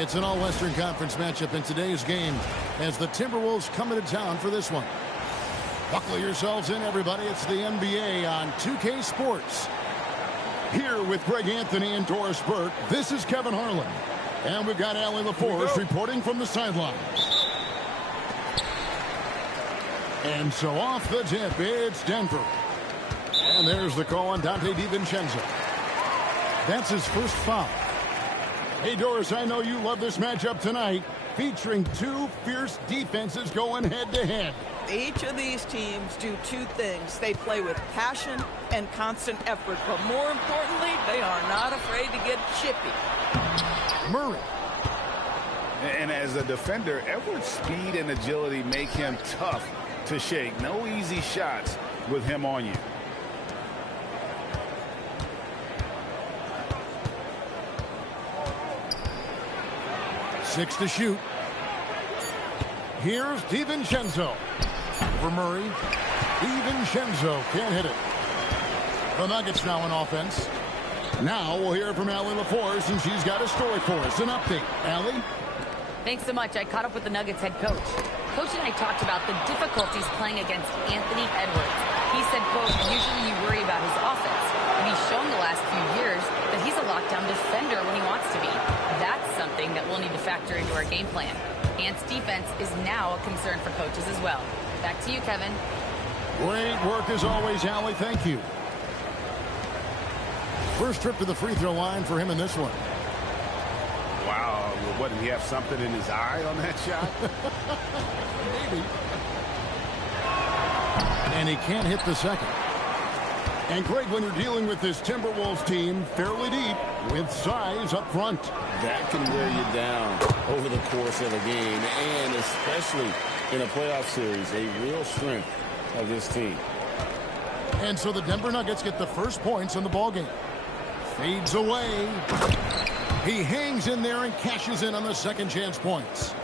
It's an all-Western Conference matchup in today's game as the Timberwolves come into town for this one. Buckle yourselves in, everybody. It's the NBA on 2K Sports. Here with Greg Anthony and Doris Burke, this is Kevin Harlan. And we've got Allie LaForce reporting from the sideline. And so off the tip, it's Denver. And there's the call on Dante DiVincenzo. That's his first foul. Hey, Doris, I know you love this matchup tonight, featuring two fierce defenses going head-to-head. Each of these teams do two things. They play with passion and constant effort, but more importantly, they are not afraid to get chippy. Murray. And as a defender, Edwards' speed and agility make him tough to shake. No easy shots with him on you. Six to shoot. Here's DiVincenzo. For Murray. DiVincenzo can't hit it. The Nuggets now in offense. Now we'll hear from Allie LaForce, and she's got a story for us. An update. Allie? Thanks so much. I caught up with the Nuggets head coach. Coach and I talked about the difficulties playing against Anthony Edwards. He said, quote, usually you worry about his offense. And he's shown the last few years that he's a lockdown defender when he wants to be. That's something that we'll need to factor into our game plan. Ant's defense is now a concern for coaches as well. Back to you, Kevin. Great work as always, Allie. Thank you. First trip to the free throw line for him in this one. Wow. What, did he have something in his eye on that shot? Maybe. And he can't hit the second. And Greg, when you're dealing with this Timberwolves team fairly deep with size up front, that can wear you down over the course of a game, and especially in a playoff series, a real strength of this team. And so the Denver Nuggets get the first points in the ballgame. Fades away. He hangs in there and cashes in on the second chance points.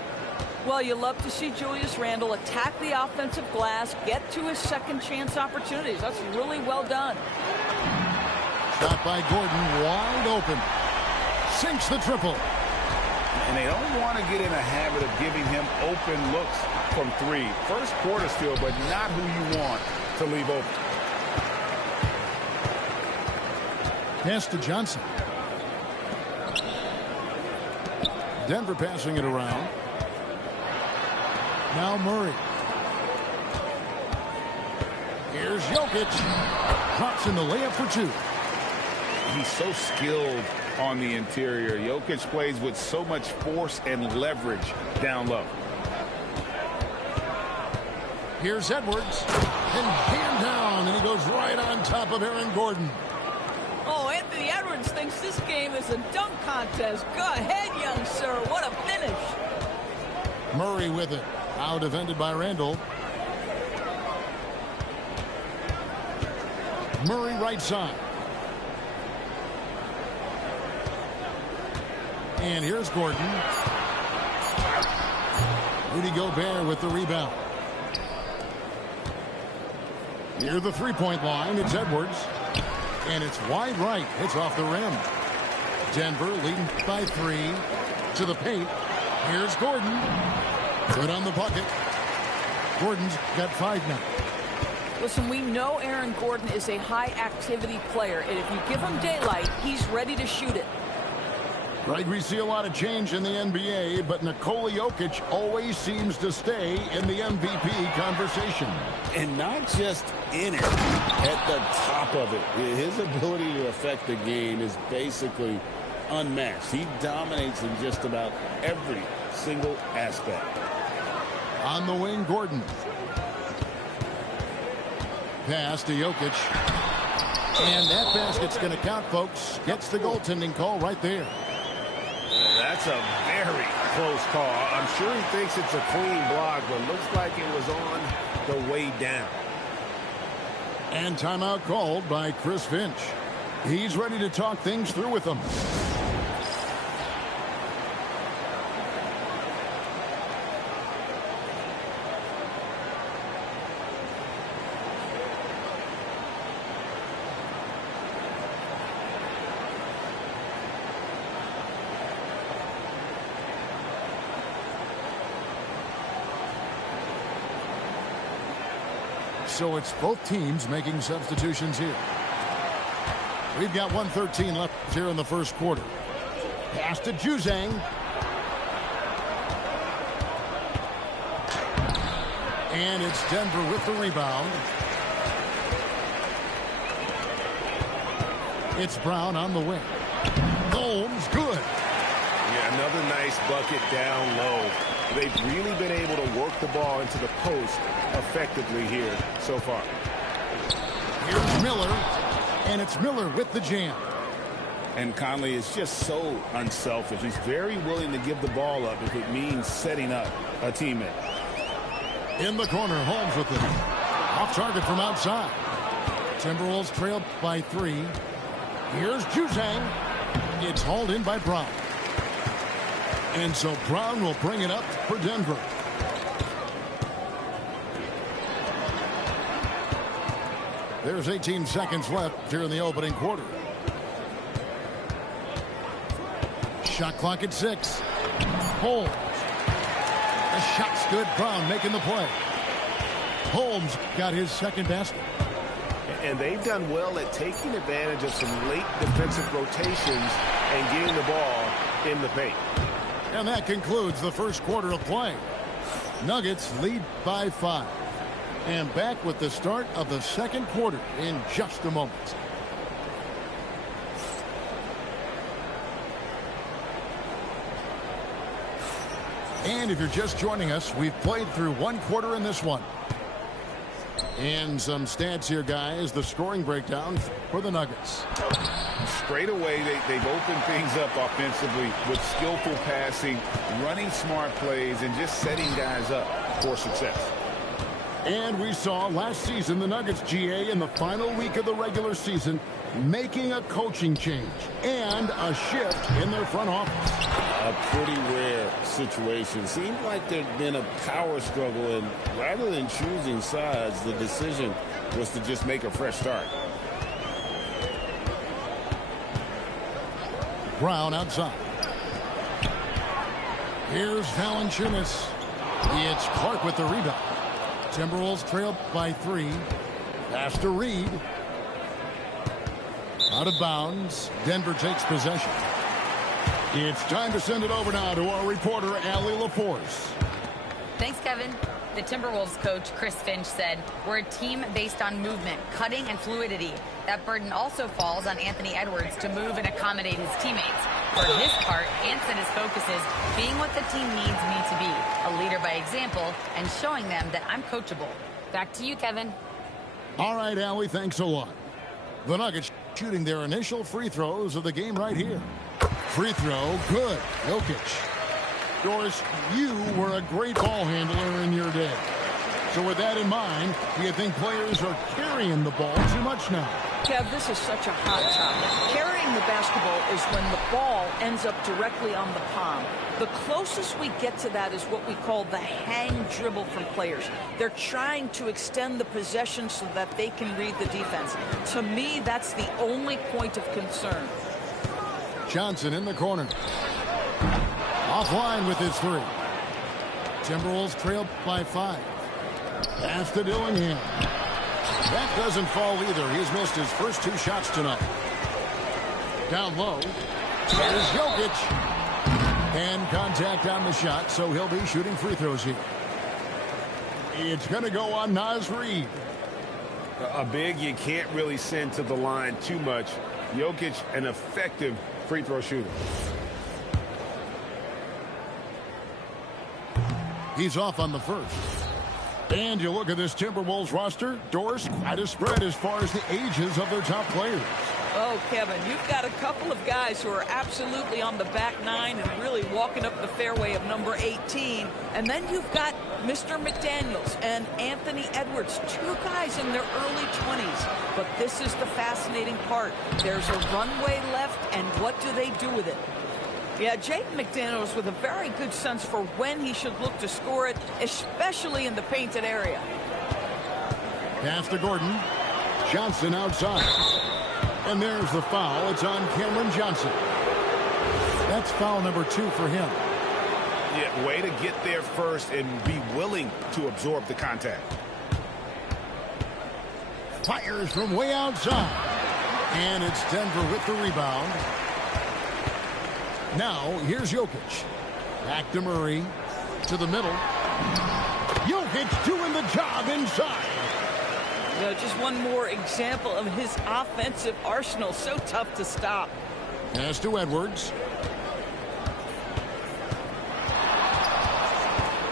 Well, you love to see Julius Randle attack the offensive glass, get to his second chance opportunities. That's really well done. Shot by Gordon, wide open. Sinks the triple. And they don't want to get in a habit of giving him open looks from three. First quarter still, but not who you want to leave open. Pass to Johnson. Denver passing it around. Now Murray. Here's Jokic. Drops in the layup for two. He's so skilled on the interior. Jokic plays with so much force and leverage down low. Here's Edwards. And hand down. And he goes right on top of Aaron Gordon. Oh, Anthony Edwards thinks this game is a dunk contest. Go ahead, young sir. What a finish. Murray with it. Now defended by Randle. Murray right side. And here's Gordon. Rudy Gobert with the rebound. Near the three-point line, it's Edwards. And it's wide right. It's off the rim. Denver leading by 3 to the paint. Here's Gordon. Good on the bucket. Gordon's got 5 now. Listen, we know Aaron Gordon is a high-activity player, and if you give him daylight, he's ready to shoot it. Right, we see a lot of change in the NBA, but Nikola Jokic always seems to stay in the MVP conversation. And not just in it, at the top of it. His ability to affect the game is basically unmatched. He dominates in just about every single aspect. On the wing, Gordon. Pass to Jokic. And that basket's going to count, folks. Gets the goaltending call right there. That's a very close call. I'm sure he thinks it's a clean block, but looks like it was on the way down. And timeout called by Chris Finch. He's ready to talk things through with them. So it's both teams making substitutions here. We've got 1:13 left here in the first quarter. Pass to Juzang. And it's Denver with the rebound. It's Brown on the wing. Holmes, good. Yeah, another nice bucket down low. They've really been able to work the ball into the post effectively here so far. Here's Miller, and it's Miller with the jam. And Conley is just so unselfish. He's very willing to give the ball up if it means setting up a teammate. In the corner, Holmes with it. Off target from outside. Timberwolves trail by 3. Here's Juzang. It's hauled in by Brown. And so Brown will bring it up for Denver. There's 18 seconds left here in the opening quarter. Shot clock at 6. Holmes. The shot's good. Brown making the play. Holmes got his second basket. And they've done well at taking advantage of some late defensive rotations and getting the ball in the paint. And that concludes the first quarter of play. Nuggets lead by 5. And back with the start of the second quarter in just a moment. And if you're just joining us, we've played through one quarter in this one. And some stats here, guys. The scoring breakdown for the Nuggets. Straight away, they've opened things up offensively with skillful passing, running smart plays, and just setting guys up for success. And we saw last season the Nuggets, GA, in the final week of the regular season, making a coaching change and a shift in their front office. A pretty rare situation. Seemed like there'd been a power struggle, and rather than choosing sides, the decision was to just make a fresh start. Brown outside. Here's Valanciunas. It's Clark with the rebound. Timberwolves trail by 3. Pass to Reed. Out of bounds. Denver takes possession. It's time to send it over now to our reporter, Allie LaForce. Thanks, Kevin. The Timberwolves coach, Chris Finch, said, "We're a team based on movement, cutting, and fluidity. That burden also falls on Anthony Edwards to move and accommodate his teammates. For his part, Ant said his focus is being what the team needs me to be, a leader by example, and showing them that I'm coachable." Back to you, Kevin. All right, Allie, thanks a lot. The Nuggets shooting their initial free throws of the game right here. Free throw, good. Jokic. Doris, you were a great ball handler in your day. So with that in mind, do you think players are carrying the ball too much now? Kev, this is such a hot topic. Carrying the basketball is when the ball ends up directly on the palm. The closest we get to that is what we call the hang dribble from players. They're trying to extend the possession so that they can read the defense. To me, that's the only point of concern. Johnson in the corner. Offline with his 3. Timberwolves trail by 5. Pass to Dillingham. That doesn't fall either. He's missed his first 2 shots tonight. Down low. There's Jokic. And contact on the shot, so he'll be shooting free throws here. It's going to go on Naz Reid. A big you can't really send to the line too much. Jokic, an effective free throw shooter. He's off on the first. And you look at this Timberwolves roster, Doris, quite a spread as far as the ages of their top players. Oh, Kevin, you've got a couple of guys who are absolutely on the back 9 and really walking up the fairway of number 18. And then you've got Mr. McDaniels and Anthony Edwards, 2 guys in their early 20s. But this is the fascinating part. There's a runway left, and what do they do with it? Yeah, Jaden McDaniels with a very good sense for when he should look to score it, especially in the painted area. Pass to Gordon. Johnson outside. And there's the foul. It's on Cameron Johnson. That's foul number 2 for him. Yeah, way to get there first and be willing to absorb the contact. Fires from way outside. And it's Denver with the rebound. Now, here's Jokic. Back to Murray. To the middle. Jokic doing the job inside. Just one more example of his offensive arsenal. So tough to stop. Pass to Edwards.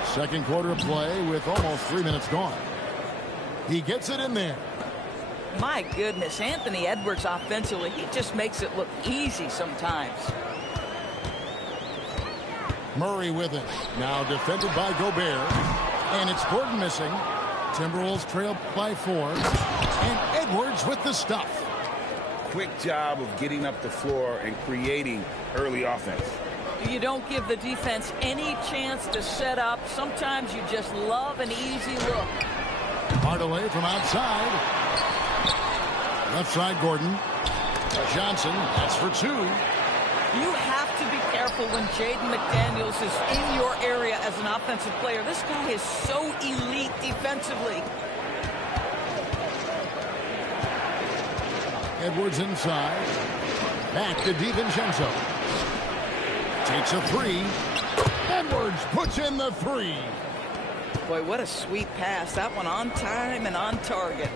Second quarter of play with almost 3 minutes gone. He gets it in there. My goodness, Anthony Edwards offensively, he just makes it look easy sometimes. Murray with it. Now defended by Gobert. And it's Gordon missing. Timberwolves trail by 4. And Edwards with the stuff. Quick job of getting up the floor and creating early offense. You don't give the defense any chance to set up. Sometimes you just love an easy look. Hardaway from outside. Left side, Gordon. Johnson, that's for 2. You have to be careful when Jaden McDaniels is in your area as an offensive player. This guy is so elite defensively. Edwards inside. Back to DiVincenzo. Takes a 3. Edwards puts in the 3. Boy, what a sweet pass. That one on time and on target.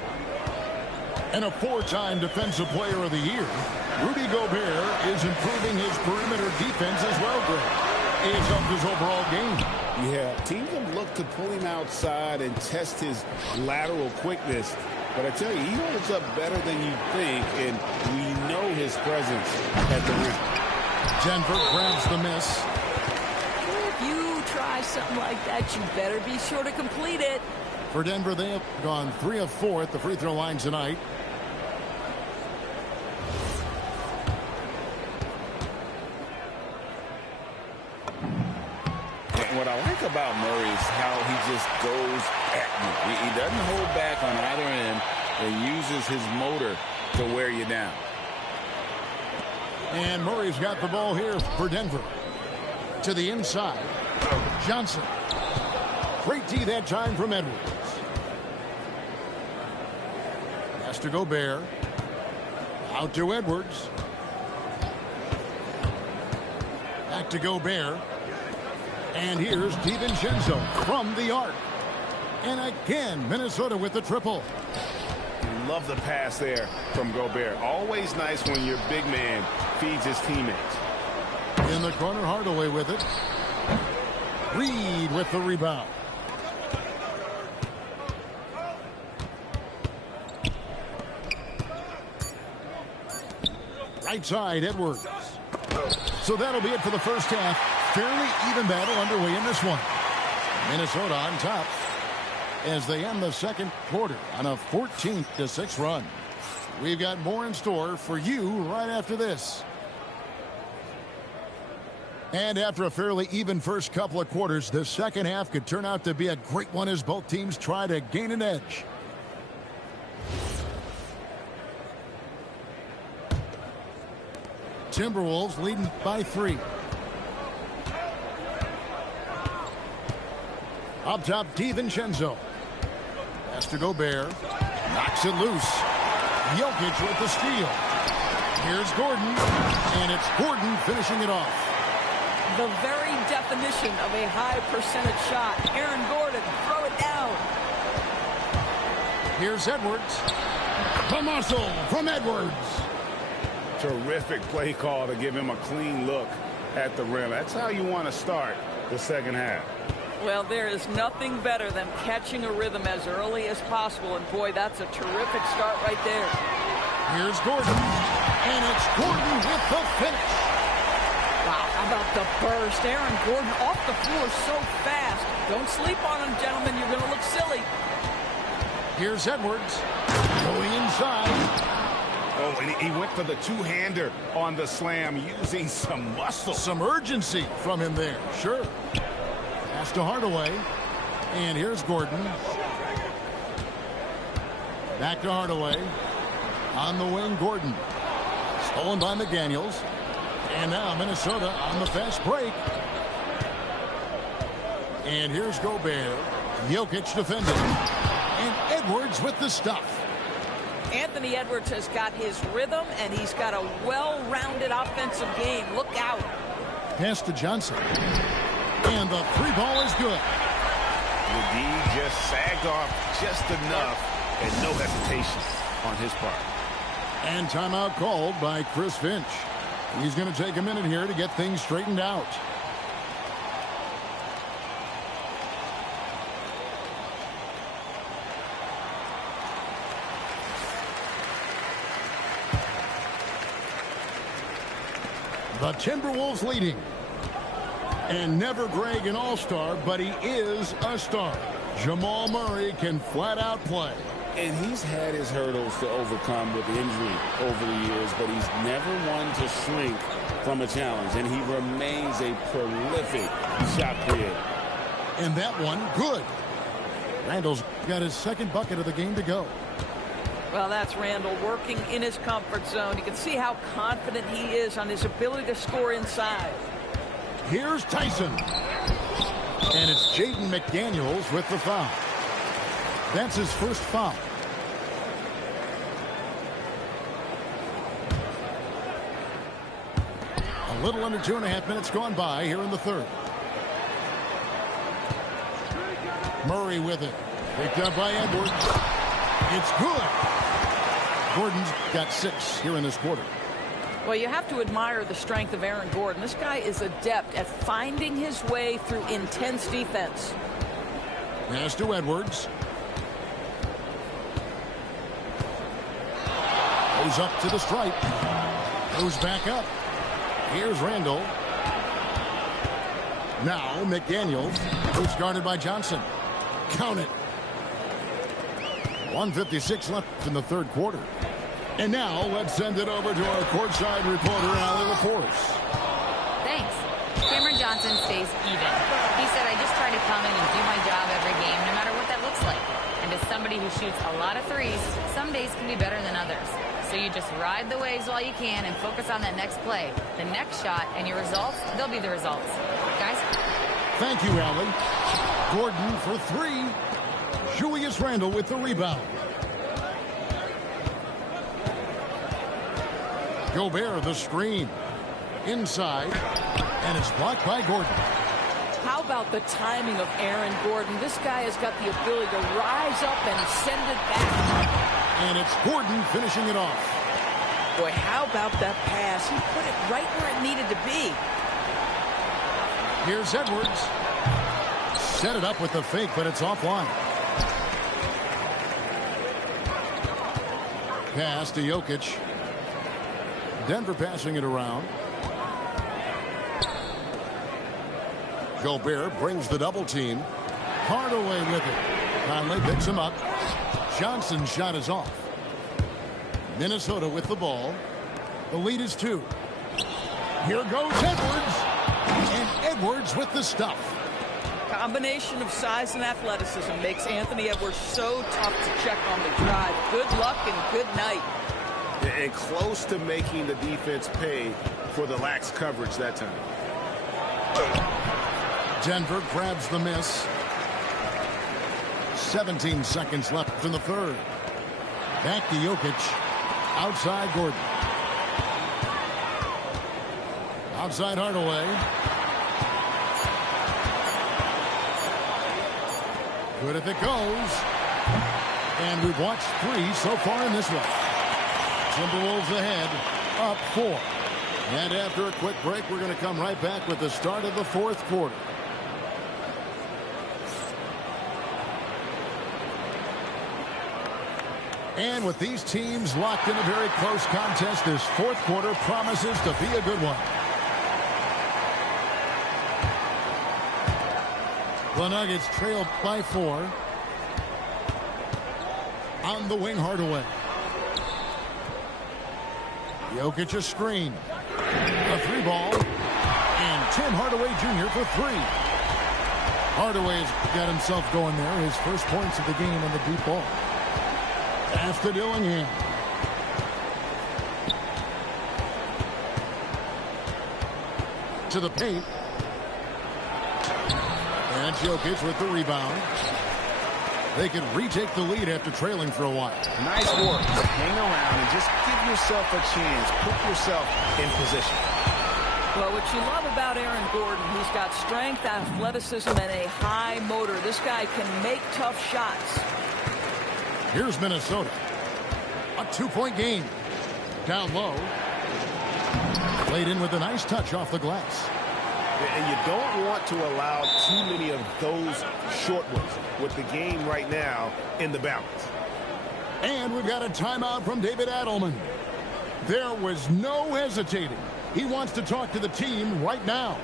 And a 4-time Defensive Player of the Year, Rudy Gobert is improving his perimeter defense as well, Greg. It's helped his overall game. Yeah, teams have looked to pull him outside and test his lateral quickness. But I tell you, he holds up better than you think, and we know his presence at the rim. Denver grabs the miss. If you try something like that, you better be sure to complete it. For Denver, they have gone 3 of 4 at the free throw line tonight. What I like about Murray is how he just goes at you. He doesn't hold back on either end and uses his motor to wear you down. And Murray's got the ball here for Denver. To the inside. Johnson. Great D that time from Edwards. Pass to Gobert. Out to Edwards. Back to Gobert. And here's DiVincenzo from the arc. And again, Minnesota with the triple. Love the pass there from Gobert. Always nice when your big man feeds his teammates. In the corner, Hardaway with it. Reed with the rebound. Right side, Edwards. So that'll be it for the first half. Fairly even battle underway in this one. Minnesota on top as they end the second quarter on a 14-6 run. We've got more in store for you right after this. And after a fairly even first couple of quarters, the second half could turn out to be a great one as both teams try to gain an edge. Timberwolves leading by 3. Up top, DiVincenzo. Pass to Gobert. Knocks it loose. Jokic with the steal. Here's Gordon. And it's Gordon finishing it off. The very definition of a high percentage shot. Aaron Gordon, throw it down. Here's Edwards. The muscle from Edwards. Terrific play call to give him a clean look at the rim. That's how you want to start the second half. Well, there is nothing better than catching a rhythm as early as possible. And, boy, that's a terrific start right there. Here's Gordon. And it's Gordon with the finish. Wow, how about the burst? Aaron Gordon off the floor so fast. Don't sleep on him, gentlemen. You're going to look silly. Here's Edwards. Going inside. Oh, and he went for the two-hander on the slam, using some muscle. Some urgency from him there. Sure. Pass to Hardaway. And here's Gordon. Back to Hardaway. On the wing, Gordon. Stolen by McDaniels. And now Minnesota on the fast break. And here's Gobert. Jokic defending. And Edwards with the stuff. Anthony Edwards has got his rhythm, and he's got a well-rounded offensive game. Look out. Pass to Johnson. And the three ball is good. The D just sagged off just enough, and no hesitation on his part. And timeout called by Chris Finch. He's going to take a minute here to get things straightened out. The Timberwolves leading. And never Greg an all-star, but he is a star. Jamal Murray can flat out play. And he's had his hurdles to overcome with injury over the years, but he's never one to shrink from a challenge. And he remains a prolific shot creator. And that one, good. Randall's got his second bucket of the game to go. Well, that's Randall working in his comfort zone. You can see how confident he is on his ability to score inside. Here's Tyson. And it's Jaden McDaniels with the foul. That's his first foul. A little under 2.5 minutes gone by here in the third. Murray with it. Picked up by Edwards. It's good. Gordon's got 6 here in this quarter. Well, you have to admire the strength of Aaron Gordon. This guy is adept at finding his way through intense defense. Pass to Edwards. Goes up to the stripe. Goes back up. Here's Randall. Now McDaniels. Who's guarded by Johnson. Count it. 1:56 left in the third quarter. And now let's send it over to our courtside reporter, Allie LaForce. Thanks. Cameron Johnson stays even. He said, I just try to come in and do my job every game, no matter what that looks like. And as somebody who shoots a lot of threes, some days can be better than others. So you just ride the waves while you can and focus on that next play. The next shot and your results, they'll be the results. Guys? Thank you, Allie. Gordon for 3. Julius Randle with the rebound. Gobert the screen. Inside. And it's blocked by Gordon. How about the timing of Aaron Gordon? This guy has got the ability to rise up and send it back. And it's Gordon finishing it off. Boy, how about that pass? He put it right where it needed to be. Here's Edwards. Set it up with the fake, but it's offline. Pass to Jokic. Denver passing it around. Gobert brings the double team. Hardaway with it. Conley picks him up. Johnson's shot is off. Minnesota with the ball. The lead is 2. Here goes Edwards. And Edwards with the stuff. Combination of size and athleticism makes Anthony Edwards so tough to check on the drive. Good luck and good night. And close to making the defense pay for the lax coverage that time. Denver grabs the miss. 17 seconds left in the third. Back to Jokic. Outside Gordon. Outside Hardaway. Good if it goes. And we've watched 3 so far in this one. Timberwolves ahead, up 4. And after a quick break, we're going to come right back with the start of the fourth quarter. And with these teams locked in a very close contest, this fourth quarter promises to be a good one. The Nuggets trail by 4. On the wing, Hardaway. Jokic a screen. A 3 ball. And Tim Hardaway Jr. for 3. Hardaway's got himself going there. His first points of the game on the deep ball. Pass to Dillingham. To the paint. And Jokic with the rebound. They can retake the lead after trailing for a while. Nice work. Hang around and just give yourself a chance. Put yourself in position. Well, what you love about Aaron Gordon, he's got strength, athleticism, and a high motor. This guy can make tough shots. Here's Minnesota. A 2-point game. Down low. Played in with a nice touch off the glass. And you don't want to allow too many of those short ones with the game right now in the balance. And we've got a timeout from David Adelman. There was no hesitating. He wants to talk to the team right now.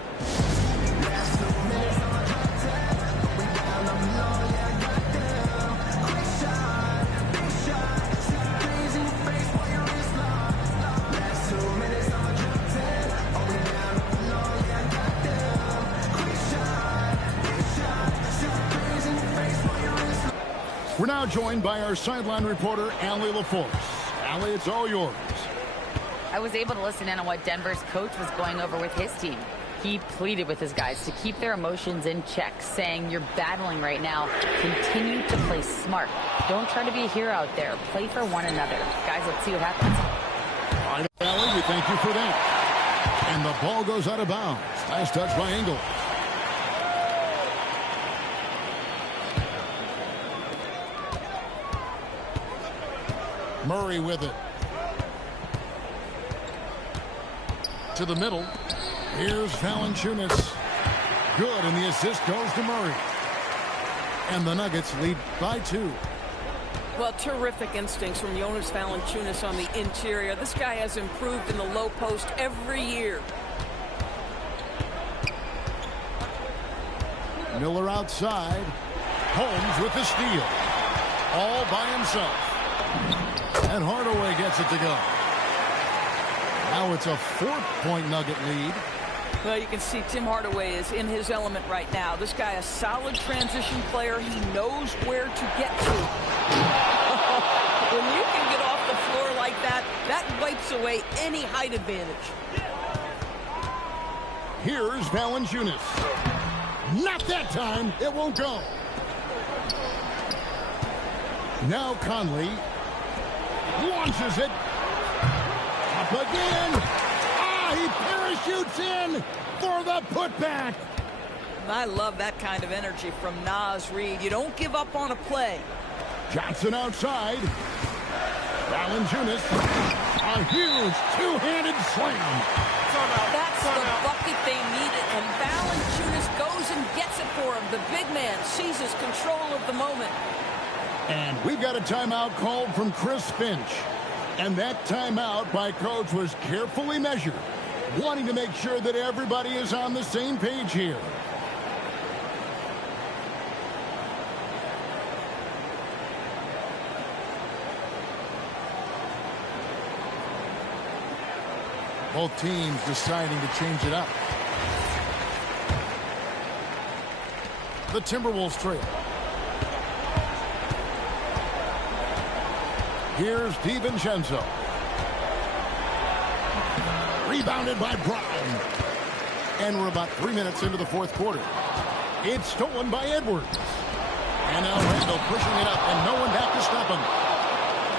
We're now joined by our sideline reporter, Allie LaForce. Allie, it's all yours. I was able to listen in on what Denver's coach was going over with his team. He pleaded with his guys to keep their emotions in check, saying, you're battling right now. Continue to play smart. Don't try to be a hero out there. Play for one another. Guys, let's see what happens. All right, Allie, we thank you for that. And the ball goes out of bounds. Nice touch by Engel. Murray with it. To the middle. Here's Valanciunas. Good, and the assist goes to Murray. And the Nuggets lead by 2. Well, terrific instincts from Jonas Valanciunas on the interior. This guy has improved in the low post every year. Miller outside. Holmes with the steal. All by himself. And Hardaway gets it to go. Now it's a 4-point Nugget lead. Well, you can see Tim Hardaway is in his element right now. This guy, a solid transition player. He knows where to get to. When you can get off the floor like that, that wipes away any height advantage. Here's Valanciunas. Not that time. It won't go. Now Conley launches it. Up again. He parachutes in for the putback. I love that kind of energy from Naz Reid. You don't give up on a play. Johnson outside. Valanciunas. A huge two-handed slam. That's the bucket they needed, and Valanciunas goes and gets it for him. The big man seizes control of the moment. And we've got a timeout called from Chris Finch. And that timeout by coach was carefully measured, wanting to make sure that everybody is on the same page here. Both teams deciding to change it up. The Timberwolves trail. Here's DiVincenzo. Rebounded by Brown. And we're about 3 minutes into the fourth quarter. It's stolen by Edwards. And now Randle pushing it up, and no one back to stop him.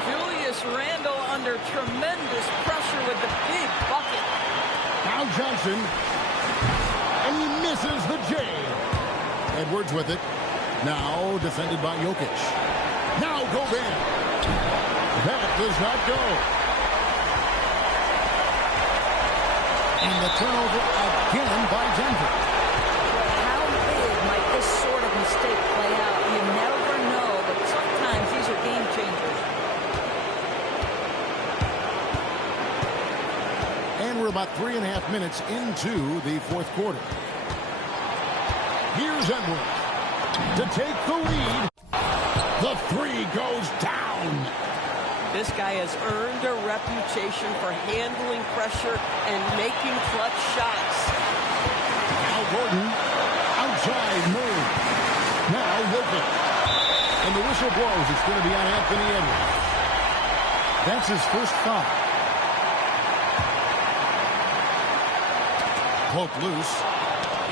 Julius Randle under tremendous pressure with the big bucket. Now Johnson. And he misses the J. Edwards with it. Now defended by Jokic. Now Gobert. That does not go. And the turnover again by Denver. How big might this sort of mistake play out? You never know, but sometimes these are game changers. And we're about 3.5 minutes into the fourth quarter. Here's Edwards to take the lead. The three goes down. This guy has earned a reputation for handling pressure and making clutch shots. Now Gordon, outside move. Now Jokic. And the whistle blows. It's going to be on Anthony Edwards. That's his first foul. Poke loose.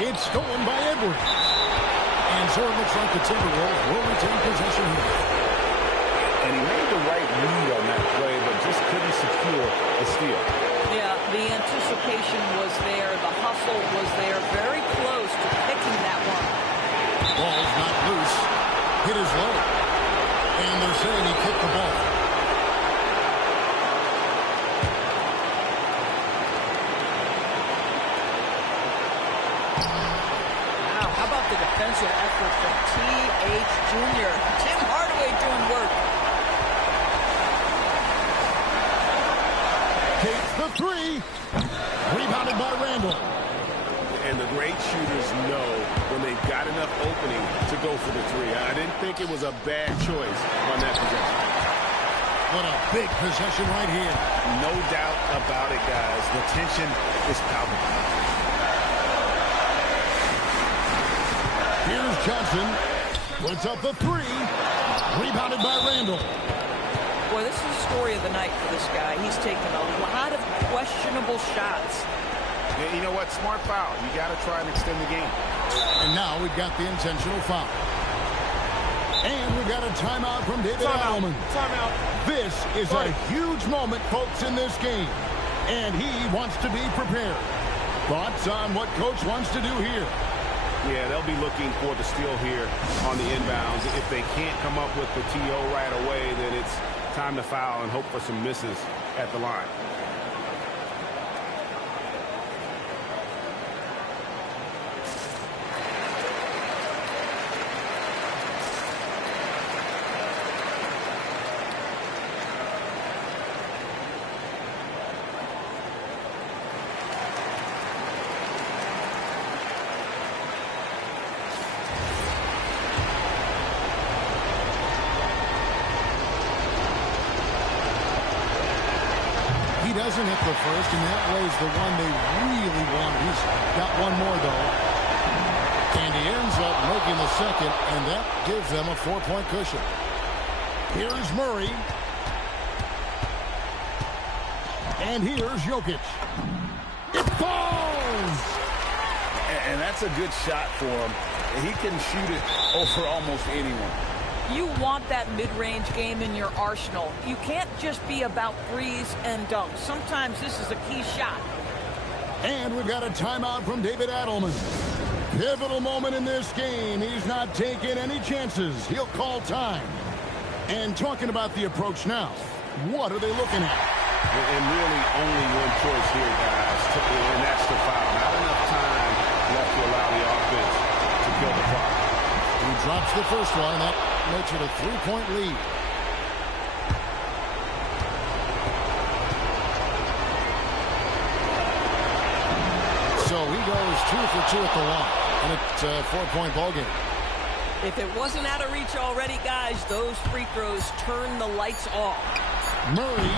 It's stolen by Edwards. And so it looks like the Timberwolves will retain possession here. And he made the right read on that play, but just couldn't secure the steal. Yeah, the anticipation was there. The hustle was there. Very close to picking that one. Ball's not loose. Hit is low. And they're saying he kicked the ball. Wow, how about the defensive effort from T.H. Jr. Tim Hardaway doing work. Takes the three. Rebounded by Randall. And the great shooters know when they've got enough opening to go for the three. I didn't think it was a bad choice on that possession. What a big possession right here. No doubt about it, guys. The tension is palpable. Here's Johnson. Puts up the three. Rebounded by Randall. Boy, this is the story of the night for this guy. He's taken a lot of questionable shots. And you know what? Smart foul. You got to try and extend the game. And now we've got the intentional foul. And we've got a timeout from David Adelman. Timeout. This is a huge moment, folks, in this game. And he wants to be prepared. Thoughts on what Coach wants to do here? Yeah, they'll be looking for the steal here on the inbounds. If they can't come up with the TO right away, then it's time to foul and hope for some misses at the line. He doesn't hit the first, and that was the one they really wanted. He's got one more, though. And he ends up making the second, and that gives them a 4-point cushion. Here's Murray. And here's Jokic. It falls! And that's a good shot for him. He can shoot it over almost anyone. You want that mid-range game in your arsenal. You can't just be about threes and dunks. Sometimes this is a key shot. And we've got a timeout from David Adelman. Pivotal moment in this game. He's not taking any chances. He'll call time. And talking about the approach now, what are they looking at? And really only one choice here, guys, and that's the foul. Not enough time left to allow the offense to kill the clock. He drops the first one, and that makes it a 3-point lead. So he goes 2 for 2 at the line, and it's a 4-point ball game. If it wasn't out of reach already, guys, those free throws turn the lights off. Murray.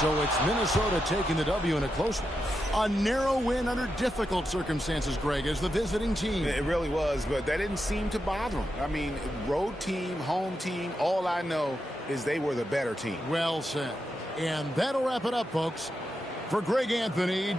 So it's Minnesota taking the W in a close one. A narrow win under difficult circumstances, Greg, as the visiting team. It really was, but that didn't seem to bother him. I mean, road team, home team, all I know is they were the better team. Well said. And that'll wrap it up, folks. For Greg Anthony,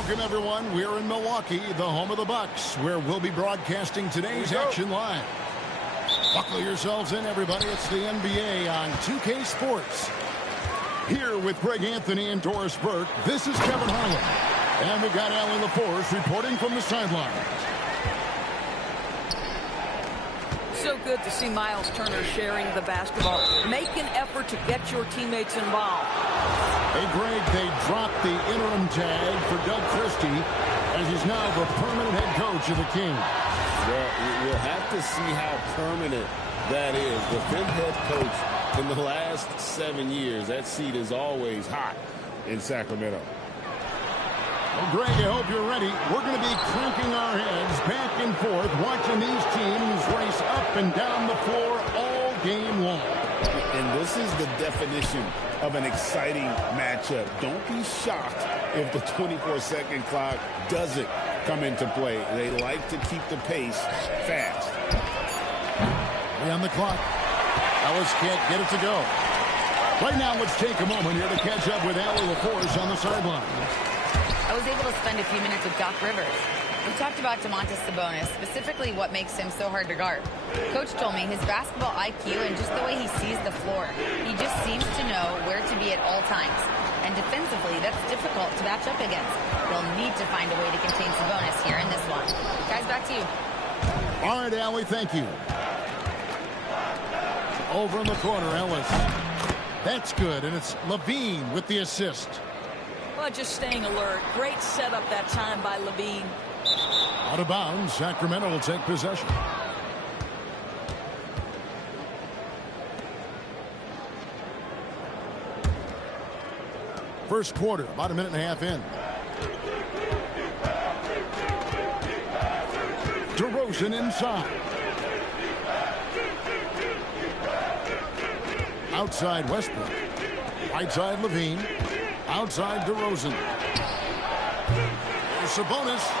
Welcome, everyone. We're in Milwaukee, the home of the Bucks, where we'll be broadcasting today's action live. Buckle yourselves in, everybody. It's the NBA on 2K Sports. Here with Greg Anthony and Doris Burke, this is Kevin Harlan. And we've got Allie LaForce reporting from the sideline. So good to see Miles Turner sharing the basketball. Make an effort to get your teammates involved. Hey, Greg, they dropped the interim tag for Doug Christie, as he's now the permanent head coach of the Kings. Well, we'll have to see how permanent that is. The fifth head coach in the last 7 years, that seat is always hot in Sacramento. Well, Greg, I hope you're ready. We're going to be cranking our heads back and forth, watching these teams race up and down the floor all game long. And this is the definition of an exciting matchup. Don't be shocked if the 24-second clock doesn't come into play. They like to keep the pace fast. On the clock. Ellis can't get it to go. Right now, let's take a moment here to catch up with Allie LaForce on the sideline. I was able to spend a few minutes with Doc Rivers. We talked about Domantas Sabonis, specifically what makes him so hard to guard. Coach told me his basketball IQ and just the way he sees the floor. He just seems to know where to be at all times. And defensively, that's difficult to match up against. They'll need to find a way to contain Sabonis here in this one. Guys, back to you. All right, Allie, thank you. Over in the corner, Ellis. That's good, and it's Levine with the assist. Well, just staying alert. Great setup that time by Levine. Out of bounds, Sacramento will take possession. First quarter, about a minute and a half in. DeRozan inside. Outside Westbrook. Right side Levine. Outside DeRozan. Sabonis.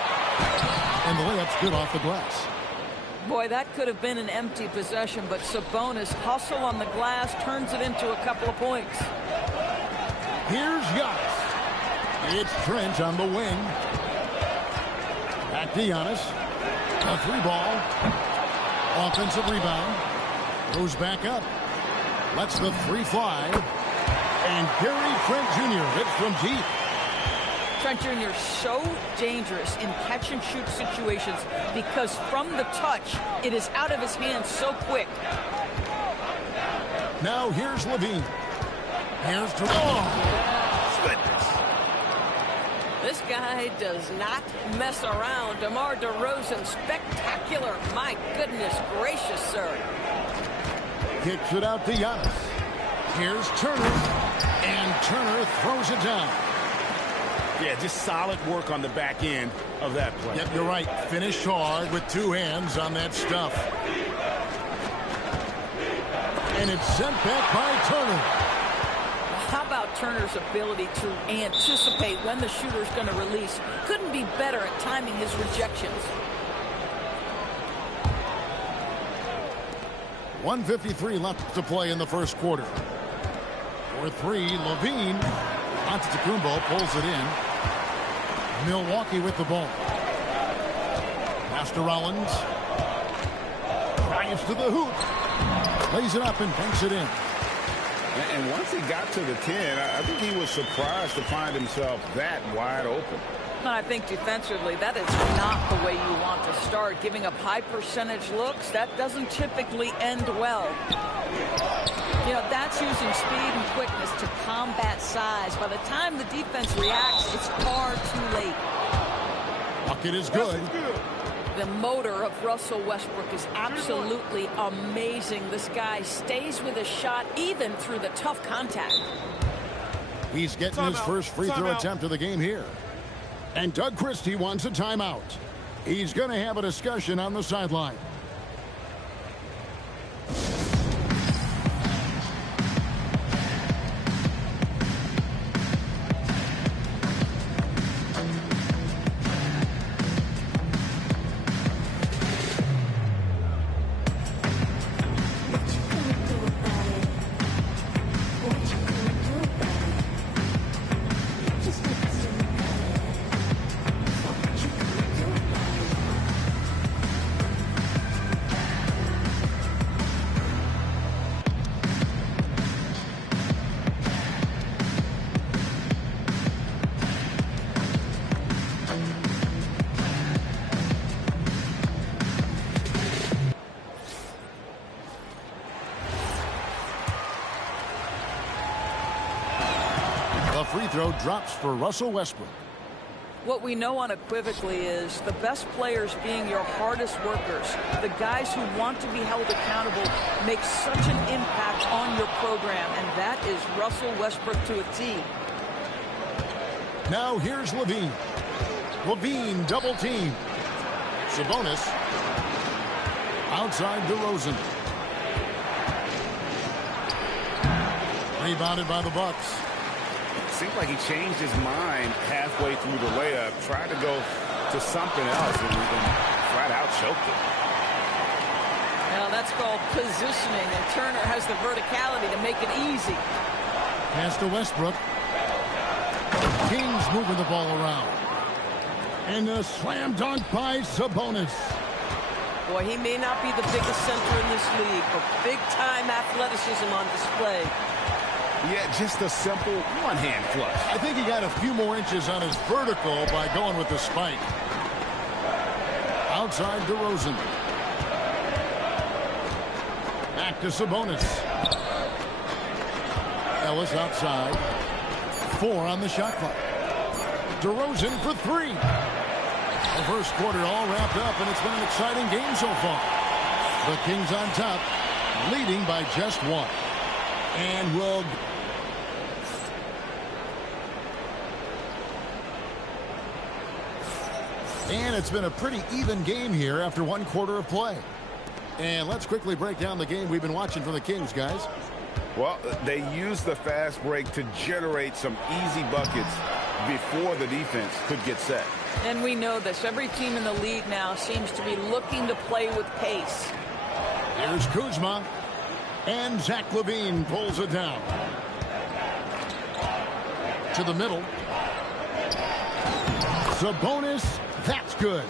And the layup's good off the glass. Boy, that could have been an empty possession, but Sabonis hustle on the glass, turns it into a couple of points. Here's Giannis. It's Trent on the wing. Back to Giannis. A three ball. Offensive rebound. Goes back up. Lets the three fly. And Gary Trent Jr. hits from deep. Trent Jr. so dangerous in catch-and-shoot situations because from the touch, it is out of his hands so quick. Now here's Levine. Here's to goodness. This guy does not mess around. DeMar DeRozan, spectacular. My goodness gracious, sir. Kicks it out to Giannis. Here's Turner. And Turner throws it down. Yeah, just solid work on the back end of that play. Yep, you're right. Finished hard with two hands on that stuff. And it's sent back by Turner. How about Turner's ability to anticipate when the shooter's going to release? Couldn't be better at timing his rejections. 1:53 left to play in the first quarter. For three, Levine. Antetokounmpo pulls it in. Milwaukee with the ball. Master Rollins. Drives to the hoop. Lays it up and banks it in. And once he got to the 10, I think he was surprised to find himself that wide open. I think defensively, that is not the way you want to start. Giving up high percentage looks, that doesn't typically end well. You know, that's using speed and quickness to combat size. By the time the defense reacts, it's far too late. Bucket is good. The motor of Russell Westbrook is absolutely amazing. This guy stays with a shot even through the tough contact. He's getting his first free throw attempt of the game here. And Doug Christie wants a timeout. He's going to have a discussion on the sideline. throw drops for Russell Westbrook. What we know unequivocally is the best players being your hardest workers, the guys who want to be held accountable, make such an impact on your program, and that is Russell Westbrook to a T. Now here's Levine. Levine double team. Sabonis. Outside DeRozan. Rebounded by the Bucks. Seems like he changed his mind halfway through the layup, tried to go to something else, and flat out choked it. Now that's called positioning, and Turner has the verticality to make it easy. Pass to Westbrook. Kings moving the ball around. And a slam dunk by Sabonis. Boy, he may not be the biggest center in this league, but big-time athleticism on display. Yeah, just a simple one-hand flush. I think he got a few more inches on his vertical by going with the spike. Outside DeRozan. Back to Sabonis. Ellis outside. 4 on the shot clock. DeRozan for 3. The first quarter all wrapped up, and it's been an exciting game so far. The Kings on top, leading by just 1. And will... And it's been a pretty even game here after 1 quarter of play. And let's quickly break down the game we've been watching from the Kings, guys. Well, they used the fast break to generate some easy buckets before the defense could get set. And we know this. Every team in the league now seems to be looking to play with pace. Here's Kuzma. And Zach LaVine pulls it down. To the middle. Sabonis. That's good.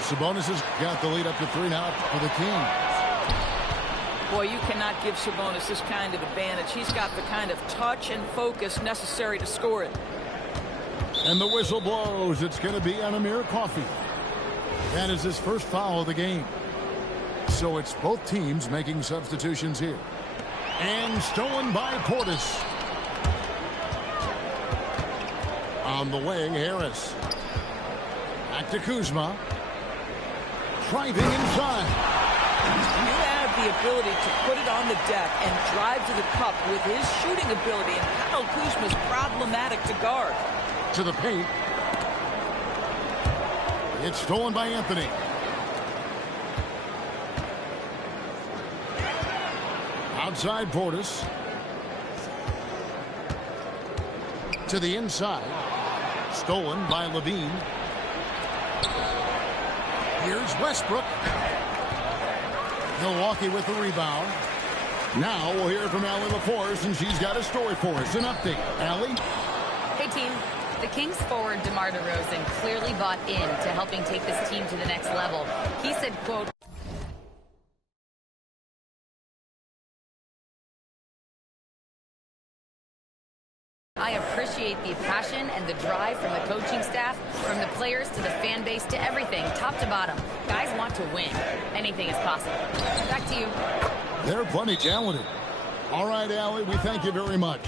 Sabonis has got the lead up to 3 now for the Kings. Boy, you cannot give Sabonis this kind of advantage. He's got the kind of touch and focus necessary to score it. And the whistle blows. It's going to be on Amir Coffey. That is his first foul of the game. So it's both teams making substitutions here. And stolen by Portis. On the wing, Harris. Back to Kuzma. Driving inside. You have the ability to put it on the deck and drive to the cup with his shooting ability, and Kyle Kuzma's problematic to guard. To the paint. It's stolen by Anthony. Outside Portis. To the inside. Stolen by Levine. Here's Westbrook. Milwaukee with the rebound. Now we'll hear from Allie LaForce, and she's got a story for us. An update. Allie? Hey, team. The Kings forward DeMar DeRozan clearly bought into helping take this team to the next level. He said, quote, I appreciate the passion and the drive from the coaching staff, from the players to the fan base to everything, top to bottom. Guys want to win. Anything is possible. Back to you. They're plenty talented. All right, Allie, we thank you very much.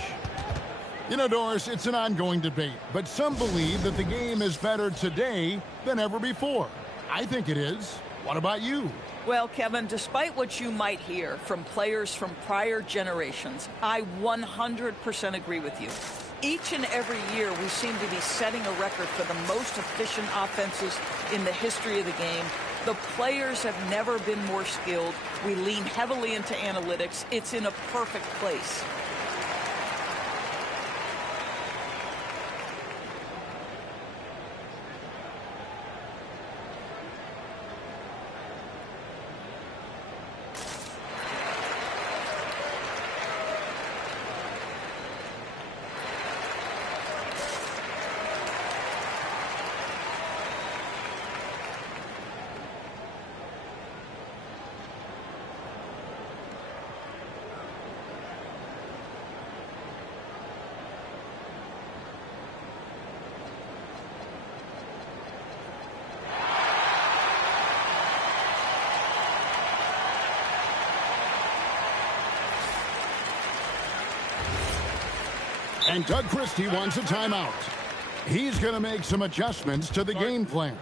You know, Doris, it's an ongoing debate, but some believe that the game is better today than ever before. I think it is. What about you? Well, Kevin, despite what you might hear from players from prior generations, I 100% agree with you. Each and every year, we seem to be setting a record for the most efficient offenses in the history of the game. The players have never been more skilled. We lean heavily into analytics. It's in a perfect place. And Doug Christie wants a timeout. He's going to make some adjustments to the game plan.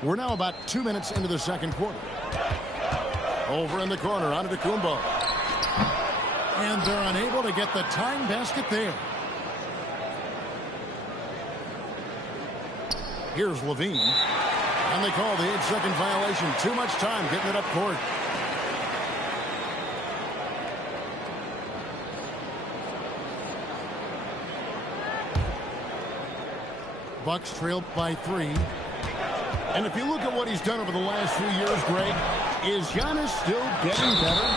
We're now about 2 minutes into the second quarter. Over in the corner, Antetokounmpo. And they're unable to get the tying basket there. Here's Levine. And they call the 8-second violation. Too much time getting it up court. Bucks trailed by 3. And if you look at what he's done over the last few years, Greg, is Giannis still getting better?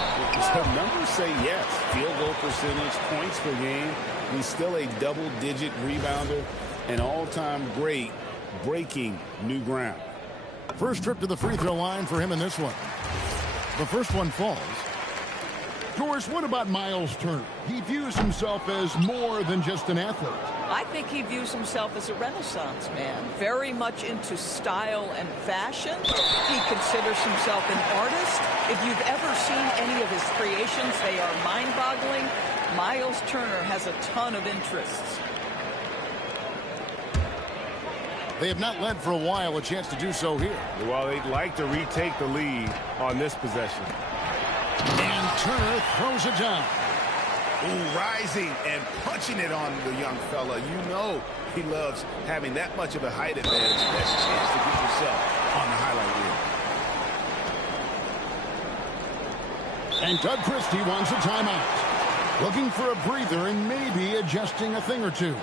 The numbers say yes. Field goal percentage, points per game. He's still a double-digit rebounder, an all-time great, breaking new ground. First trip to the free throw line for him in this one. The first one falls. Of course, what about Miles Turner? He views himself as more than just an athlete. I think he views himself as a Renaissance man, very much into style and fashion. He considers himself an artist. If you've ever seen any of his creations, they are mind-boggling. Miles Turner has a ton of interests. They have not led for a while, a chance to do so here. Well, they'd like to retake the lead on this possession. And Turner throws it down. Ooh, rising and punching it on the young fella. You know he loves having that much of a height advantage. Best chance to get yourself on the highlight reel. And Doug Christie wants a timeout. Looking for a breather and maybe adjusting a thing or two.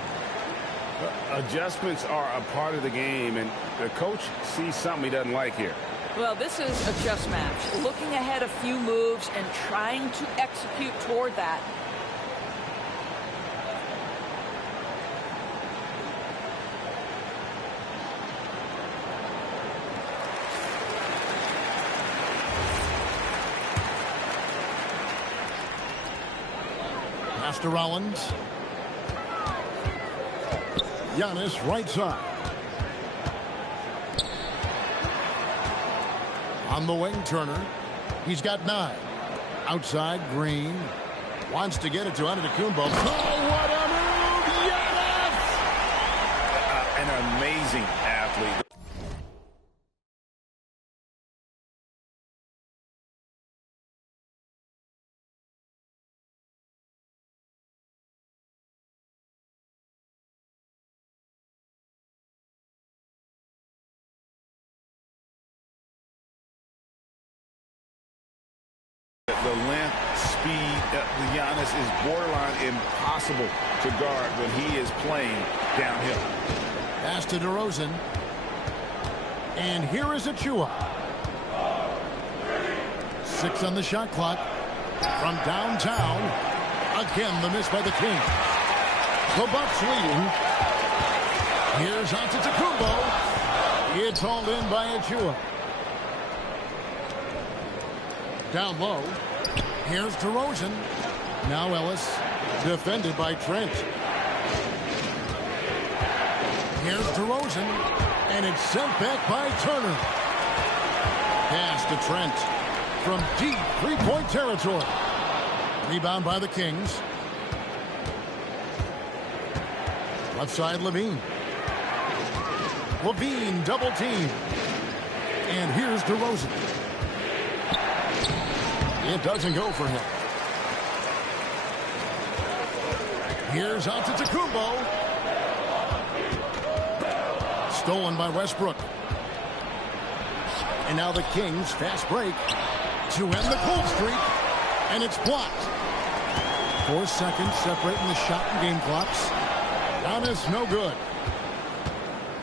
Adjustments are a part of the game, and the coach sees something he doesn't like here. Well, this is a chess match. Looking ahead a few moves and trying to execute toward that. Master Rollins. Giannis right side. On the wing, Turner. He's got 9. Outside, Green. Wants to get it to Antetokounmpo. Oh, what a move! Giannis! An amazing athlete. The length, speed, Giannis is borderline impossible to guard when he is playing downhill. Pass to DeRozan. And here is Achua. 6 on the shot clock. From downtown. Again, the miss by the King. The Bucks leading. Here's Antetokounmpo. It's hauled in by Achua. Down low. Here's DeRozan. Now Ellis. Defended by Trent. Here's DeRozan. And it's sent back by Turner. Pass to Trent. From deep three-point territory. Rebound by the Kings. Left side, Levine. Levine double team. And here's DeRozan. It doesn't go for him. Here's Antetokounmpo. Stolen by Westbrook. And now the Kings fast break to end the cold streak. And it's blocked. 4 seconds separating the shot and game clocks. Giannis no good.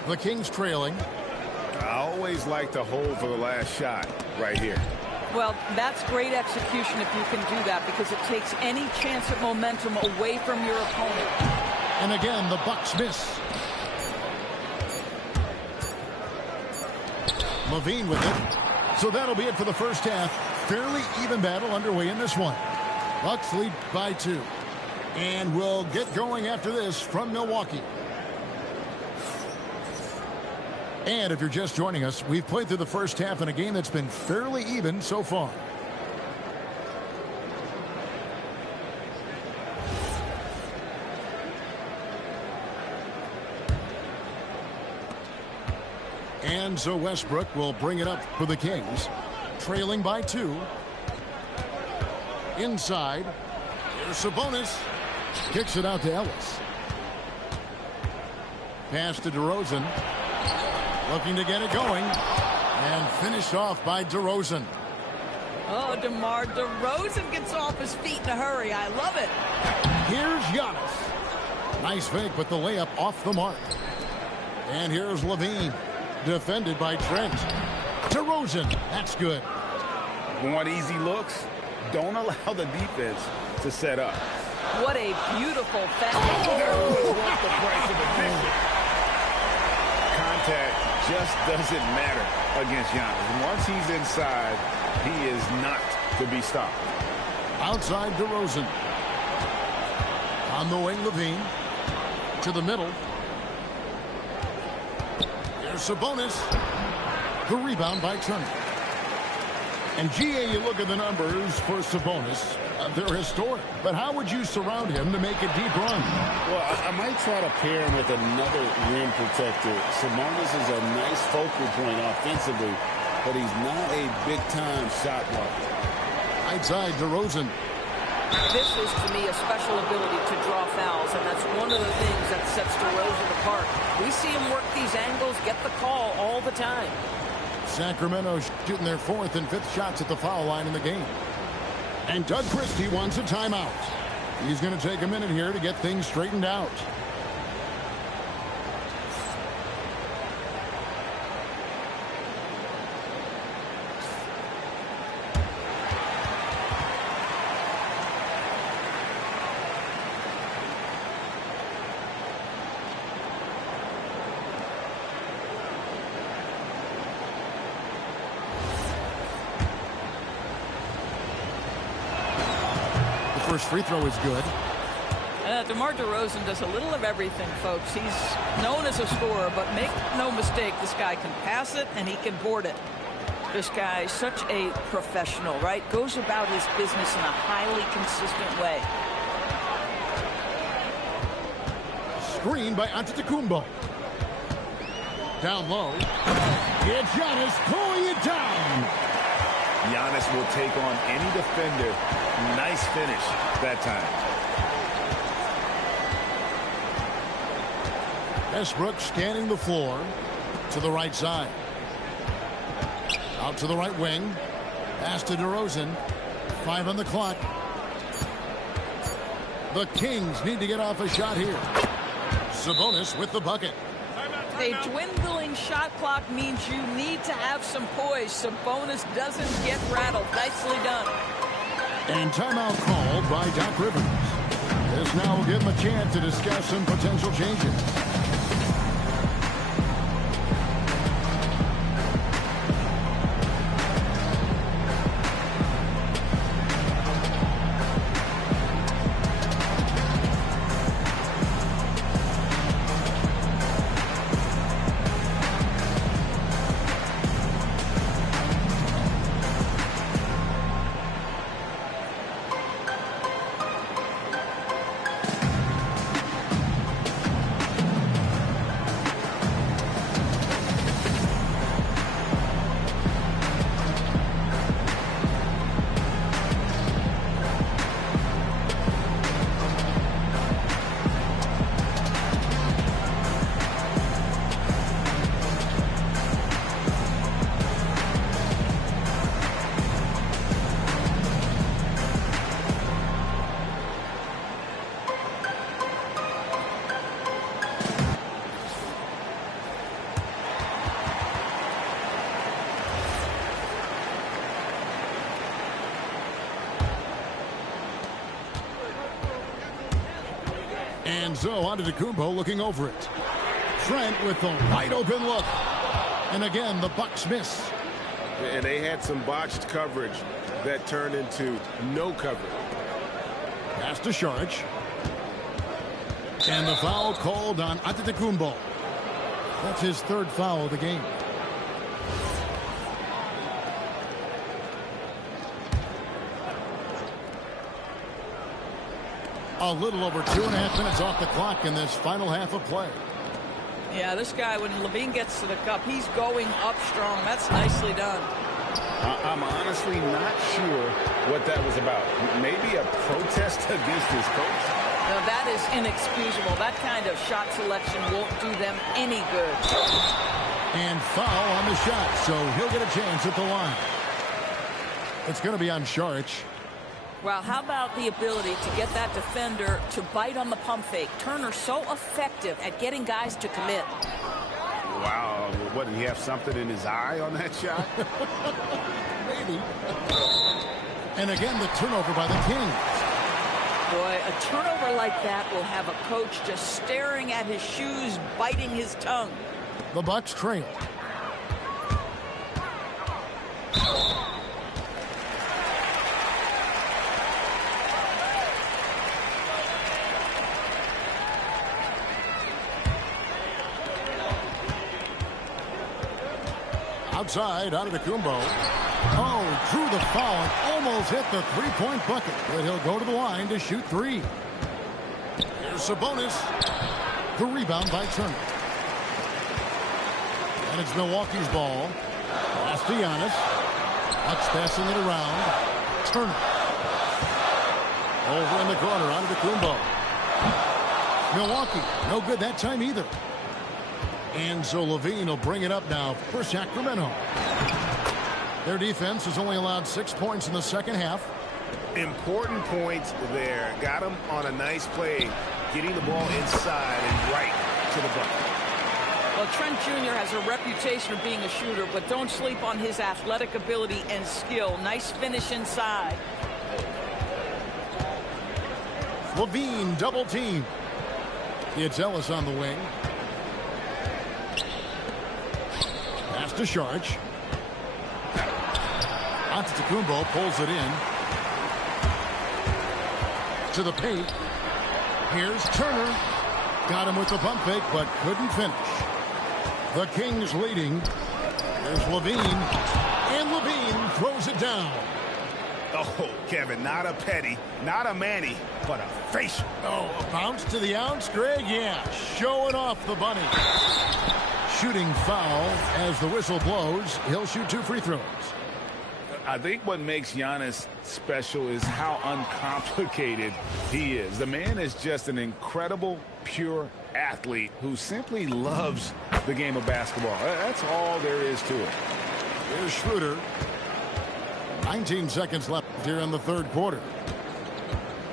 The Kings trailing. I always like to hold for the last shot right here. Well, that's great execution if you can do that, because it takes any chance at momentum away from your opponent. And again, the Bucks miss. Levine with it. So that'll be it for the first half. Fairly even battle underway in this one. Bucks lead by 2. And we'll get going after this from Milwaukee. And if you're just joining us, we've played through the first half in a game that's been fairly even so far. And so Westbrook will bring it up for the Kings. Trailing by 2. Inside. Here's Sabonis. Kicks it out to Ellis. Pass to DeRozan. Looking to get it going. And finished off by DeRozan. Oh, DeMar DeRozan gets off his feet in a hurry. I love it. Here's Giannis. Nice fake, but the layup off the mark. And here's Levine. Defended by Trent. DeRozan. That's good. Want easy looks? Don't allow the defense to set up. What a beautiful foul. That was worth the price of admission. Contact just doesn't matter against Giannis. Once he's inside, he is not to be stopped. Outside DeRozan. On the wing, Levine. To the middle. There's Sabonis. The rebound by Turner. And GA, you look at the numbers for Sabonis. They're historic. But how would you surround him to make a deep run? Well, I might try to pair him with another rim protector. Sabonis is a nice focal point offensively, but he's not a big-time shot blocker. Outside DeRozan. This is, to me, a special ability to draw fouls, and that's one of the things that sets DeRozan apart. We see him work these angles, get the call all the time. Sacramento shooting their 4th and 5th shots at the foul line in the game. And Doug Christie wants a timeout. He's going to take a minute here to get things straightened out. First free throw is good. DeMar DeRozan does a little of everything, folks. He's known as a scorer, but make no mistake, this guy can pass it and he can board it. This guy's such a professional, right? Goes about his business in a highly consistent way. Screen by Antetokounmpo. Down low. It's Giannis pulling it down. Giannis will take on any defender. Nice finish that time. Westbrook scanning the floor to the right side. Out to the right wing. Pass to DeRozan. 5 on the clock. The Kings need to get off a shot here. Sabonis with the bucket. A dwindling shot clock means you need to have some poise. Sabonis doesn't get rattled. Nicely done. And timeout called by Doc Rivers. This now will give him a chance to discuss some potential changes. And so Antetokounmpo looking over it. Trent with the wide open look. And again, the Bucks miss. And they had some botched coverage that turned into no coverage. Pass to Saric. And the foul called on Antetokounmpo. That's his third foul of the game. A little over 2.5 minutes off the clock in this final half of play. Yeah, this guy, when Levine gets to the cup, he's going up strong. That's nicely done. I'm honestly not sure what that was about. Maybe a protest against his coach. No, that is inexcusable. That kind of shot selection won't do them any good. And foul on the shot, so he'll get a chance at the line. It's going to be on Saric. Well, how about the ability to get that defender to bite on the pump fake? Turner so effective at getting guys to commit. Wow, what, did he have something in his eye on that shot? Maybe. And again, the turnover by the Kings. Boy, a turnover like that will have a coach just staring at his shoes, biting his tongue. The Bucks trail. Outside, Antetokounmpo. Oh, drew the foul and almost hit the three-point bucket. But he'll go to the line to shoot three. Here's Sabonis. The rebound by Turner. And it's Milwaukee's ball. Pass to Giannis. Bucks passing it around. Turner. Over in the corner, Antetokounmpo. Milwaukee, no good that time either. And so Levine will bring it up now for Sacramento. Their defense has only allowed 6 points in the second half. Important points there. Got him on a nice play, getting the ball inside and right to the bucket. Well, Trent Jr. has a reputation of being a shooter, but don't sleep on his athletic ability and skill. Nice finish inside. Levine double team. It's Ellis on the wing. Pass to Saric. Antetokounmpo pulls it in. To the paint. Here's Turner. Got him with the pump fake, but couldn't finish. The Kings leading. There's Levine. And Levine throws it down. Oh, Kevin, not a petty, not a Manny, but a facial. Oh, a bounce to the ounce, Greg? Yeah, showing off the bunny. Shooting foul as the whistle blows. He'll shoot 2 free throws. I think what makes Giannis special is how uncomplicated he is. The man is just an incredible, pure athlete who simply loves the game of basketball. That's all there is to it. Here's Schroeder. 19 seconds left here in the third quarter.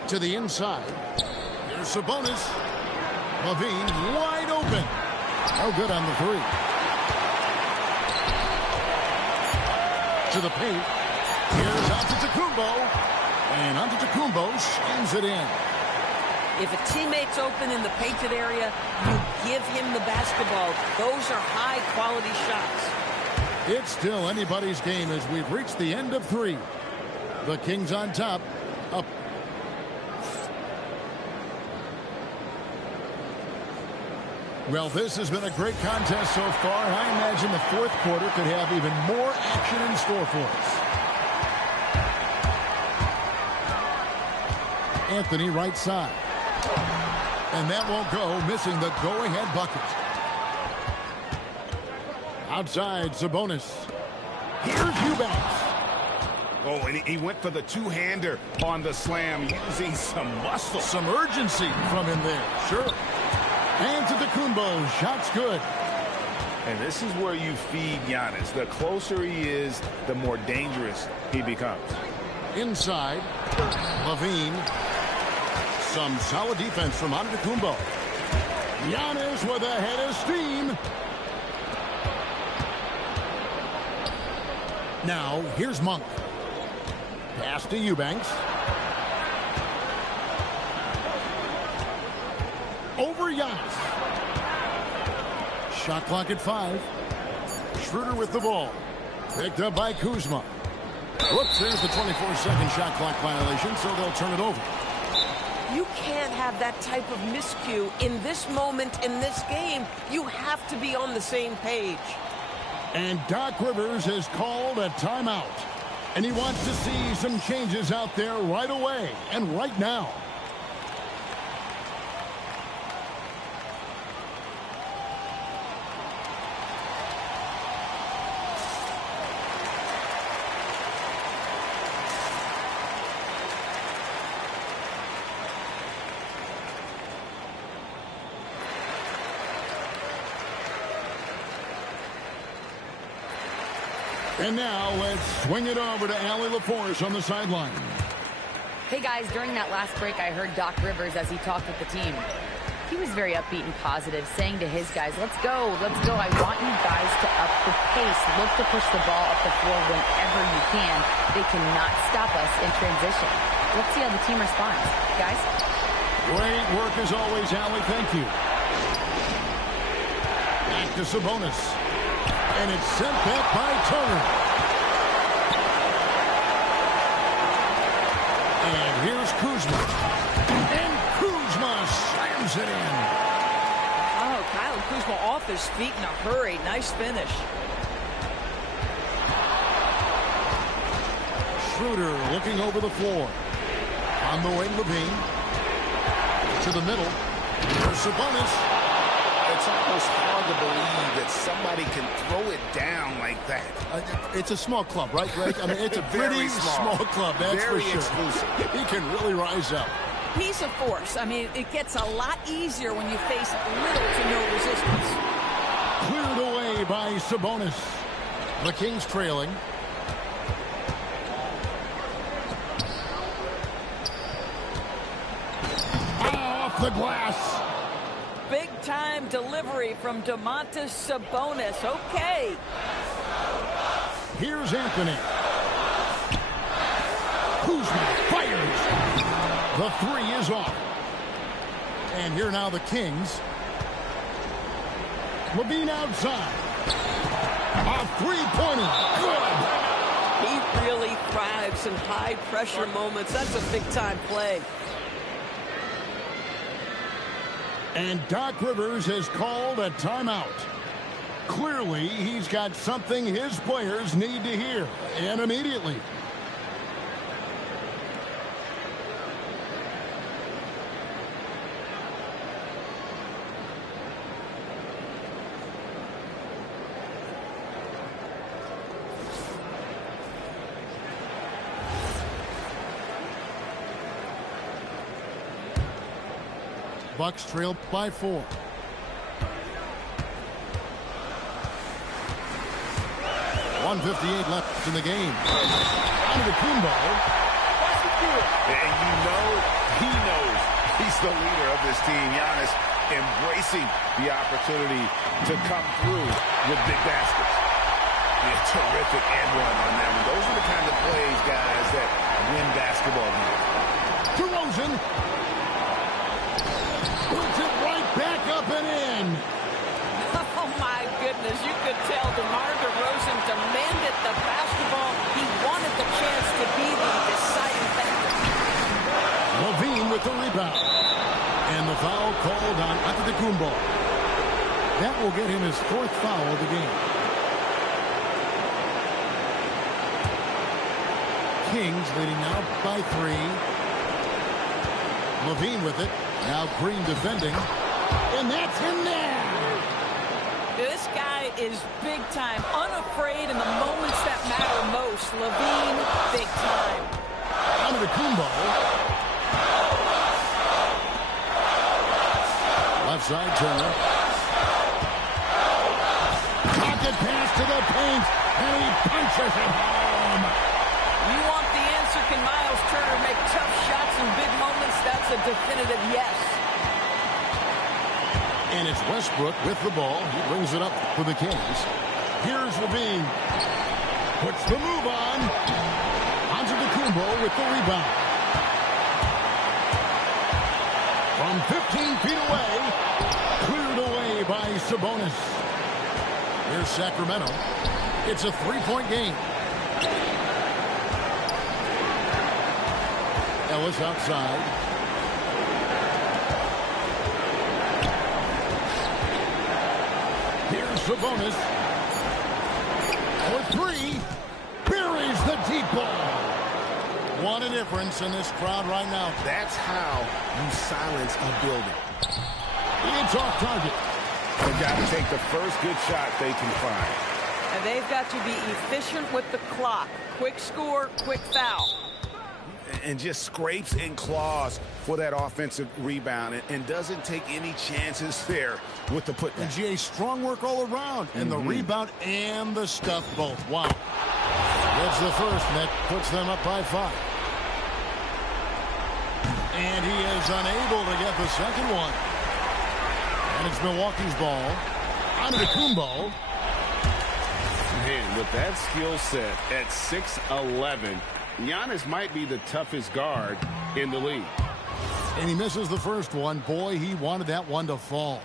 To the inside. Here's Sabonis. Levine wide open. No good on the three. To the paint. Here's Antetokounmpo. And Antetokounmpo slams it in. If a teammate's open in the painted area, you give him the basketball. Those are high-quality shots. It's still anybody's game as we've reached the end of 3. The Kings on top. Up. Well, this has been a great contest so far. I imagine the fourth quarter could have even more action in store for us. Anthony right side. And that won't go, missing the go-ahead bucket. Outside, Sabonis. Here's Eubanks. Oh, and he went for the two-hander on the slam, using some muscle. Some urgency from him there, sure. And to Antetokounmpo, shot's good. And this is where you feed Giannis. The closer he is, the more dangerous he becomes. Inside, Levine. Some solid defense from Antetokounmpo. Giannis with a head of steam. Now, here's Monk. Pass to Eubanks. over Giannis. Shot clock at 5. Schroeder with the ball. Picked up by Kuzma. Whoops, there's the 24-second shot clock violation, so they'll turn it over. You can't have that type of miscue in this moment in this game. You have to be on the same page. And Doc Rivers has called a timeout. And he wants to see some changes out there right away and right now. And now let's swing it over to Allie LaForce on the sideline. Hey guys, during that last break, I heard Doc Rivers as he talked with the team. He was very upbeat and positive, saying to his guys, let's go. I want you guys to up the pace. Look to push the ball up the floor whenever you can. They cannot stop us in transition. Let's see how the team responds. Guys? Great work as always, Allie. Thank you. Back to Sabonis. And it's sent back by Turner. And here's Kuzma. And Kuzma slams it in. Oh, Kyle Kuzma off his feet in a hurry. Nice finish. Schroeder looking over the floor. On the way, Levine. To the middle. There's Sabonis. It's almost hard to believe that somebody can throw it down like that. It's a small club, right, Greg? I mean, it's a Very pretty small club, that's very for sure. exclusive. He can really rise up. He's a force. I mean, it gets a lot easier when you face little to no resistance. Cleared away by Sabonis. The Kings trailing. Off the glass. Big-time delivery from Domantas Sabonis. Okay. Here's Anthony. Kuzma fires. The 3 is off. And here now the Kings. Levine outside. A three-pointer. Good. He really thrives in high-pressure moments. That's a big-time play. And Doc Rivers has called a timeout. Clearly, he's got something his players need to hear, and immediately. Bucks trail by 4. 1:58 left in the game. Undisputed. And you know he knows he's the leader of this team. Giannis embracing the opportunity to come through with big baskets. A terrific and one on that one. Those are the kind of plays, guys, that win basketball games. DeRozan puts it right back up and in. Oh, my goodness. You could tell DeMar DeRozan demanded the basketball. He wanted the chance to be the deciding factor. Levine with the rebound. And the foul called on Antetokounmpo. That will get him his 4th foul of the game. Kings leading now by 3. Levine with it. Now Green defending. And that's in there. This guy is big time, unafraid in the moments that matter most. Levine, big time. Antetokounmpo. Left side Turner. Pocket pass to the paint. And he punches it home. You want the answer, can Miles Turner make tough shots in big moments? That's a definitive yes. And it's Westbrook with the ball. He brings it up for the Kings. Here's Levine. Puts the move on. Antetokounmpo with the rebound. From From 15 feet away. Cleared away by Sabonis. Here's Sacramento. It's a three-point game. Ellis outside. Here's Sabonis. For three. Buries the deep ball. What a difference in this crowd right now. That's how you silence a building. It's off target. They've got to take the first good shot they can find. And they've got to be efficient with the clock. Quick score, quick foul. And just scrapes and claws for that offensive rebound and doesn't take any chances there with the putback. And GA, strong work all around. And the rebound and the stuff both. Wow. That's the first, and that puts them up by 5. And he is unable to get the second one. And it's Milwaukee's ball. Antetokounmpo. Man, with that skill set at 6'11", Giannis might be the toughest guard in the league. And he misses the first one. Boy, he wanted that one to fall.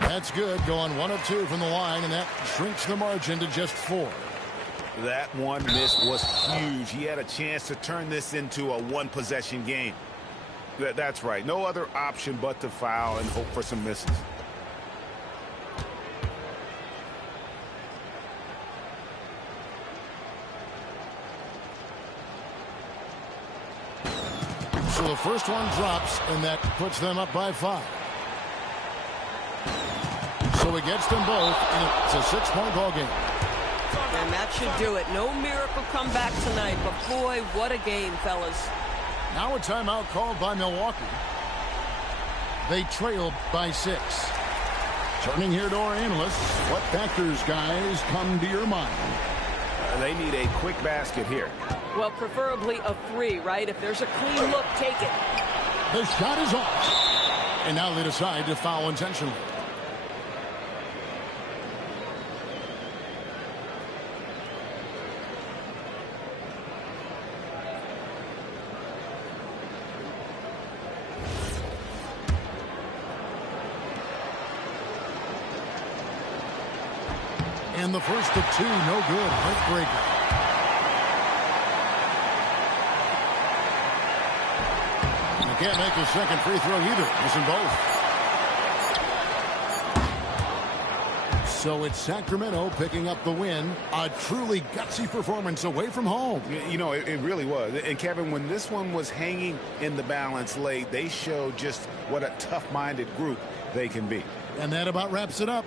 That's good. Going 1 of 2 from the line, and that shrinks the margin to just 4. That one miss was huge. He had a chance to turn this into a one-possession game. That's right. No other option but to foul and hope for some misses. So the first one drops, and that puts them up by 5. So it gets them both, and it's a 6-point ball game. And that should do it. No miracle comeback tonight, but boy, what a game, fellas. Now a timeout called by Milwaukee. They trailed by 6. Turning here to our analysts, what factors, guys, come to your mind? They need a quick basket here. Well, preferably a 3, right? If there's a clean look, take it. The shot is off. And now they decide to foul intentionally. And the first of 2, no good. Heartbreaker. You can't make a second free throw either. Missing both. So it's Sacramento picking up the win. A truly gutsy performance away from home. You know, it really was. And Kevin, when this one was hanging in the balance late, they showed just what a tough-minded group they can be. And that about wraps it up.